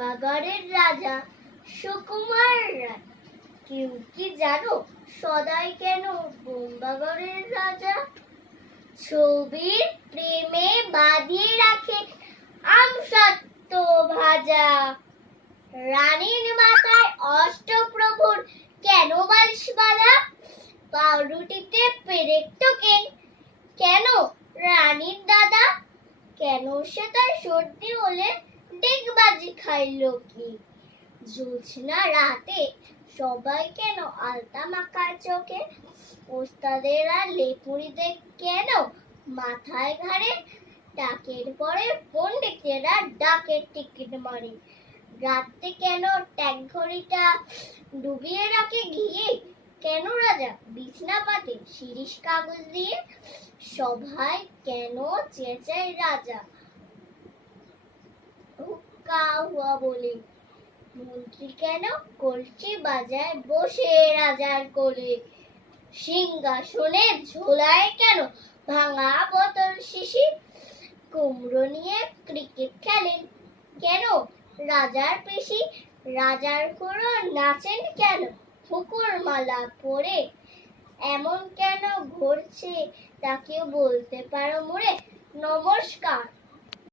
বোম্বাগড়ের রাজা সুকুমার রায়। কেউ কি জানো সদাই কেন বোম্বাগড়ের রাজা? ছবির প্রেমে বাঁধিয়ে রাখে আমসত্ত্ব ভাজা। রানীর মাথায় অষ্টপ্রভুর কেন বালিশ বাঁধা? পাউরুটিতে পেরেক টোকেন কেন রানীর দাদা? কেন সে তার সর্দি হলে ডেকবাজি খাইল কি? জ্যোৎস্না রাতে সবাই কেন আলতা মাখায় চোখে? ওস্তাদেরা লেপুরিতে কেন মাথায় ঘাড়ে? ডাকের পরে পণ্ডিতেরা ডাকের টিকিট মারে। রাতে কেন ট্যাঙ্ক ঘড়িটা ডুবিয়ে রাখে ঘিয়ে? কেন রাজা বিছনা পাতে শিরিষ কাগজ দিয়ে? সভায় কেন চেঁচায় রাজা হুক্কা হুয়া বলে? মন্ত্রী কেন কলসি বাজায় বসে রাজার কোলে? সিংহাসনের ঝোলায় কেন ভাঙা বোতল শিশি? কুমড়ো নিয়ে ক্রিকেট খেলেন কেন রাজার পিসি? রাজার খুড়ো নাচেন কেন হুকুর মালা পরে? এমন কেন ঘটছে তা কেউ বলতে পারো মোরে? নমস্কার।